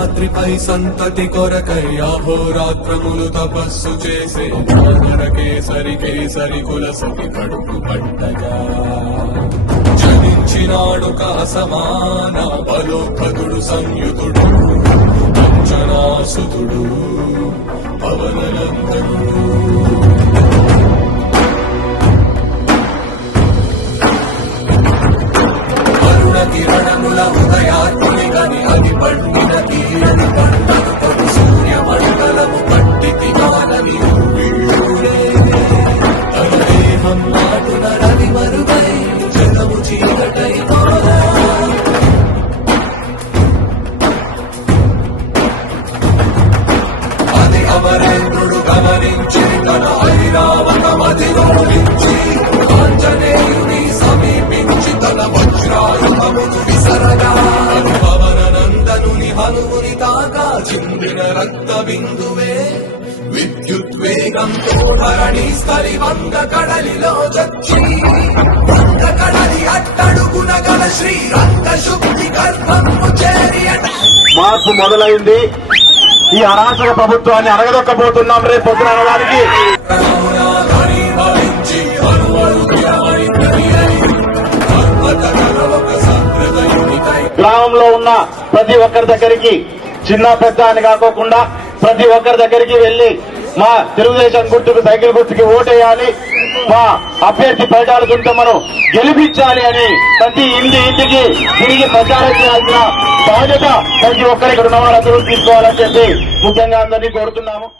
రాత్రిపై సంతతి కొరకై అహోరాత్రములు తపస్సు చేసే జాగర కేసరి కేసరి కులసతి కడుపు పట్టగా జనించినాడు కాసమాన బలోపదుడు సంయుతుడు అంజనాసుతుడు పవనలందరుడు అరుణ కిరణముల ఉదయాత్మ చీకటై మారా అది అమరేంద్రుడు గమనించి తన ఐరావతమది రోలించి ఆంజనేయుని సమీపించి తన వజ్రాయుధమును విసరగా హనుముని చిందిన రక్త బిందువే ధరణి స్థలి వంద కడలిలో చచ్చి మార్పు మొదలైంది. ఈ అరాచక ప్రభుత్వాన్ని అరగదొక్కబోతున్నాం రేపు పొద్దున అనడానికి గ్రామంలో ఉన్న ప్రతి ఒక్కరి దగ్గరికి చిన్న పెద్ద అని కాకోకుండా ప్రతి ఒక్కరి దగ్గరికి వెళ్ళి మా తెలుగుదేశం గుర్తుకు సైకిల్ గుర్తుకి ఓటేయాలి. మా అభ్యర్థి ప్రచార మనం గెలిపించాలి అని ప్రతి ఇంటి ఇంటికి తిరిగి ప్రచారం చేయాల్సిన బాధ్యత ప్రతి ఒక్కరి ఇక్కడ ఉన్న వాళ్ళందరూ తీసుకోవాలని చెప్పి ముఖ్యంగా అందరినీ కోరుతున్నాము.